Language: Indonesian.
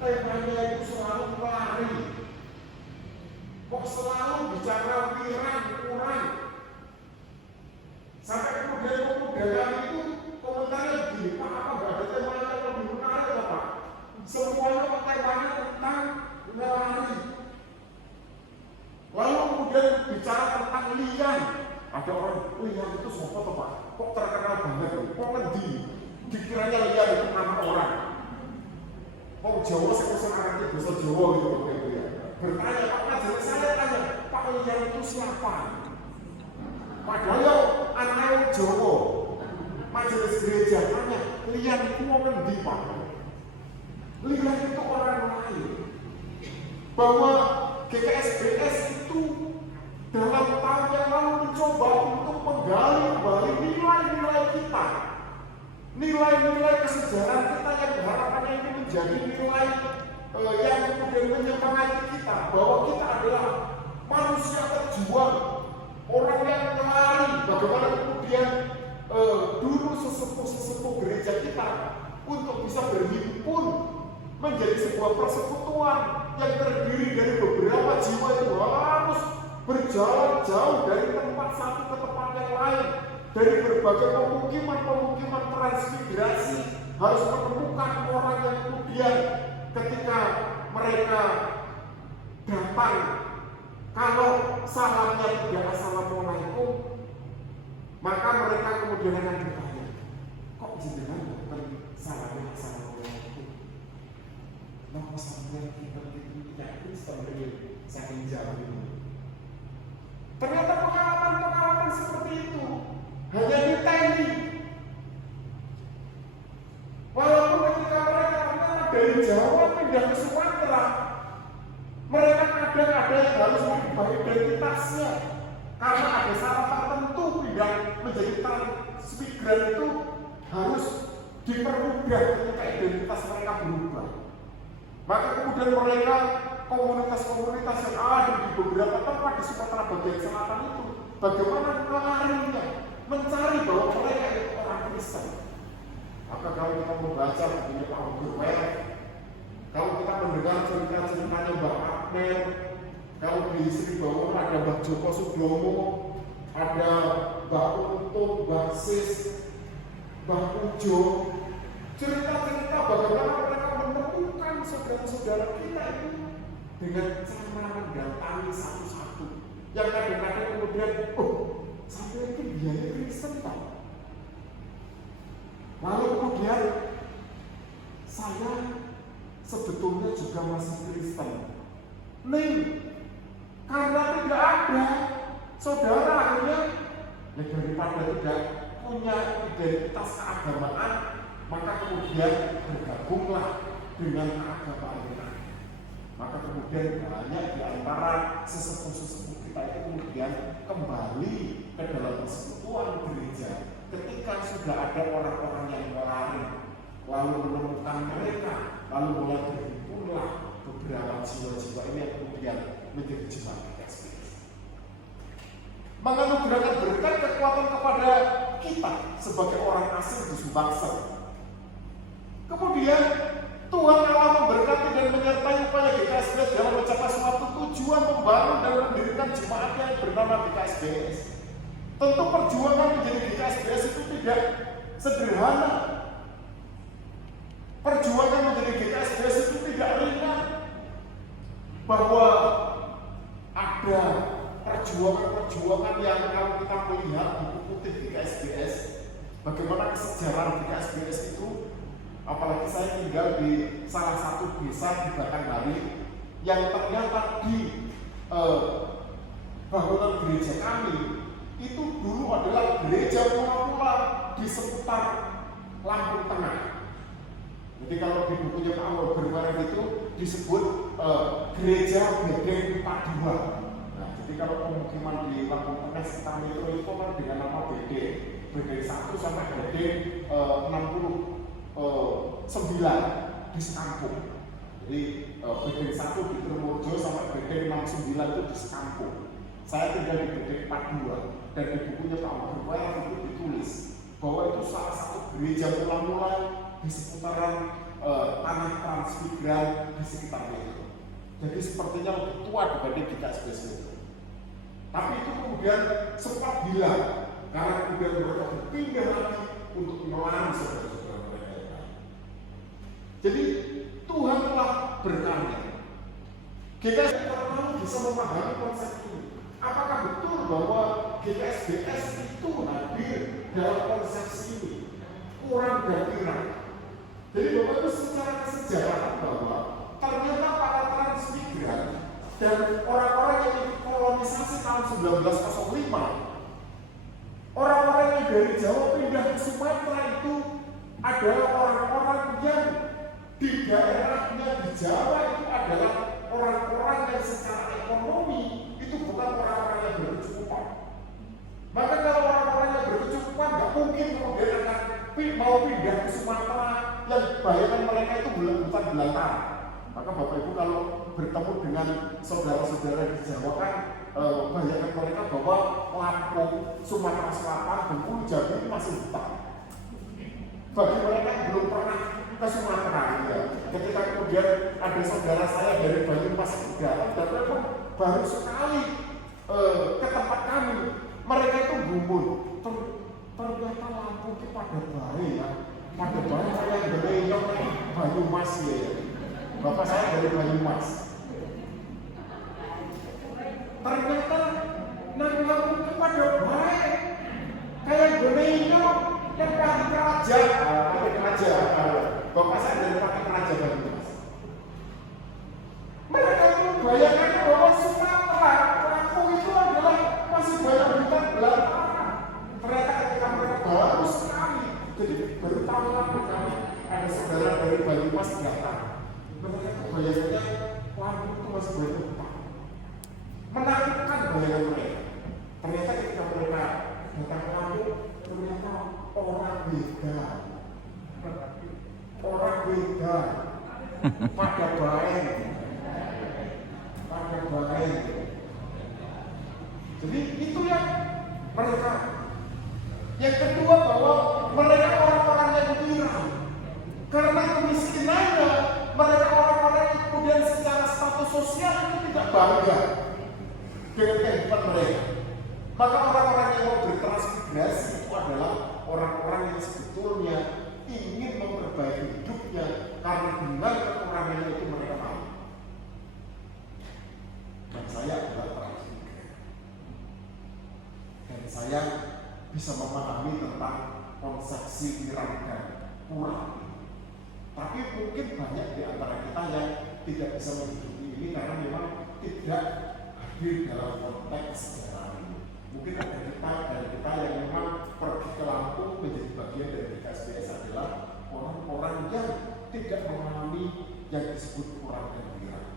temanya itu selalu lari. Kok selalu bicara pirang kurang. Sampai kemudian pemuda itu komentarnya begini, Pak, apa nggak ada tema yang lebih menarik ya, Pak? Semuanya temanya tentang lari. Lalu kemudian bicara tentang lian. Ada orang, lian itu siapa tuh, Pak? Kok terkenal banget? Kok ngendi? Dikiranya lian itu nama orang. Oh, Jawa saya arahnya bahasa Jawa gitu ya. Bertanya, Pak Majelis, saya tanya, Pak lian itu siapa? Padahal anak Jawa, majelis gereja tanya, lian itu mau ngendi, Pak? Lian itu orang lain. Bahwa GKSBS itu dalam tahun yang lalu mencoba untuk menggali kembali nilai-nilai kita, nilai-nilai kesejarah kita yang harapannya ini menjadi nilai yang kemudian menyemangati kita, bahwa kita adalah manusia terjuang, orang yang lari. Bagaimana kemudian dulu sesepuh-sesepuh gereja kita untuk bisa berhimpun menjadi sebuah persekutuan yang terdiri dari beberapa jiwa itu harus berjalan jauh dari tempat satu ke tempat yang lain, dari berbagai pemukiman transmigrasi, harus menemukan orang yang kemudian ketika mereka datang, kalau salamnya tidak assalamualaikum, maka mereka kemudian akan bertanya, kok jenengan bukan salamnya assalamualaikum? Nama salamnya kita itu tidak Kristen dari saking jauh ini. Ternyata pengalaman seperti itu hanya diteni. Walaupun ketika mereka dari Jawa pindah ke Sumatera, mereka kadang ada yang harus mengubah identitasnya karena ada syarat tertentu pindah menjadi transmigran itu harus dipermudah ketika identitas mereka berubah. Maka kemudian mereka komunitas-komunitas yang ada di beberapa tempat di Sumatera bagian selatan itu bagaimana melarinya, mencari bahwa mereka itu orang Kristen. Maka kalau kita membaca bukunya Pak Gurwel, kalau kita mendengar cerita-ceritanya Mbak Abner, kalau di Sri Bawor ada Mbak Joko Sudomo, ada Mbak Untung, Mbak Sis, Mbak Pujo, cerita-cerita bagaimana mereka menemukan saudara-saudara kita itu dengan cara mendatangi satu-satu. Yang kadang-kadang kemudian, sampai itu dia Kristen tak? Lalu kemudian saya sebetulnya juga masih Kristen. Nih, karena tidak ada saudara akhirnya daripada tidak punya identitas keagamaan, maka kemudian bergabunglah dengan keagamaan kita. Maka kemudian banyak di antara sesepuh-sesepuh kita itu kemudian kembali ke dalam persekutuan gereja. Ketika sudah ada orang-orang yang melari, lalu menemukan mereka, lalu mulai berhimpunlah beberapa jiwa-jiwa ini yang kemudian menjadi jemaat GKSBS. Menganugerahkan berkat kekuatan kepada kita sebagai orang asing di Sumbaksel. Kemudian Tuhan Allah memberkati dan menyertai upaya GKSBS dalam mencapai suatu tujuan membangun dan mendirikan jemaat yang bernama GKSBS. Tentu perjuangan menjadi GKSBS itu tidak sederhana. Perjuangan menjadi GKSBS itu tidak ringan. Bahwa ada perjuangan yang kalau kita melihat buku putih GKSBS, bagaimana kesejarahan GKSBS itu. Apalagi saya tinggal di salah satu desa di Batanghari yang ternyata di bangunan gereja kami itu dulu adalah gereja mula-mula di seputar Lampung Tengah. Jadi kalau di bukunya Pak Amor Berwareng itu disebut gereja Bedeng 42. Nah, jadi kalau pemukiman di Lampung Tengah sekitar metro itu kan dengan nama Bedeng 1 sampai Bedeng 69 di sekampung. Jadi Bedeng 1 di Purworejo sampai Bedeng 69 itu di sekampung. Saya tinggal di Bedeng 42 dan di bukunya Pak Berwareng itu ditulis bahwa itu salah satu gereja mula-mula di seputaran tanah transmigran di sekitarnya itu. Jadi sepertinya lebih tua dibanding GKSBS itu. Tapi itu kemudian sempat hilang karena kemudian mereka berpindah lagi untuk melayani saudara-saudara mereka yang lain. Jadi Tuhan telah berkarya. GKSBS terlalu bisa memahami konsep ini. Apakah betul bahwa GKSBS itu hadir dalam konsepsi ini? Kurang dan kirang. Jadi Bapak itu secara kesejarahan bahwa ternyata para transmigran dan orang-orang yang kolonisasi tahun 1905, orang-orang yang dari Jawa pindah ke Sumatera itu adalah orang-orang yang di daerahnya di Jawa itu adalah orang-orang yang secara ekonomi itu bukan orang-orang yang berkecukupan. Maka kalau orang-orang yang berkecukupan nggak mungkin kemudian akan mau pindah ke Sumatera yang bayangan mereka itu bukan belantara. Maka Bapak Ibu kalau bertemu dengan saudara-saudara di Jawa kan bayangan mereka bahwa Lampung, Sumatera Selatan, Bengkulu, Jambi ini masih hutan. Bagi mereka yang belum pernah ke Sumatera, ya. Ketika kemudian ada saudara saya dari Banyumas datang dan mereka baru sekali ke tempat kami, mereka itu gumun. Ternyata Lampung itu pada baik ya, pada baik kayak Belenyong Banyumas ya. Bapak saya dari Banyumas. Ternyata Lampung itu pada baik kayak Belenyong yang Pati Keraja. Bapak saya dari Pati Keraja Banyumas. Mereka itu bayangkan bahwa Sumatera, Lampung itu adalah masih banyak hutan belantara. Ternyata ketika mereka baru sekali, jadi baru tahun lalu kami ada saudara dari Banyumas datang. Mereka itu bayangannya Lampung itu masih banyak hutan. Menakutkan bayangan mereka. Ternyata ketika mereka datang ke Lampung, ternyata orang beda, pada baik. Jadi itu yang mereka. Yang kedua bahwa mereka orang-orang yang tiram. Karena kemiskinannya, mereka orang-orang yang kemudian secara status sosial itu tidak bangga dengan kehidupan mereka. Maka orang-orang yang mau bertransmigrasi itu adalah orang-orang yang sebetulnya ingin memperbaiki hidupnya karena dengan kekurangannya itu mereka mau. Dan saya adalah transmigran. Dan saya bisa memahami tentang konsepsi tirang dan kurang. Tapi mungkin banyak di antara kita yang tidak bisa menghidupi ini karena memang tidak hadir dalam konteks sejarah ini. Mungkin ada kita yang memang pergi ke Lampung menjadi bagian dari GKSBS adalah orang-orang yang tidak memahami yang disebut kurang dan tirang.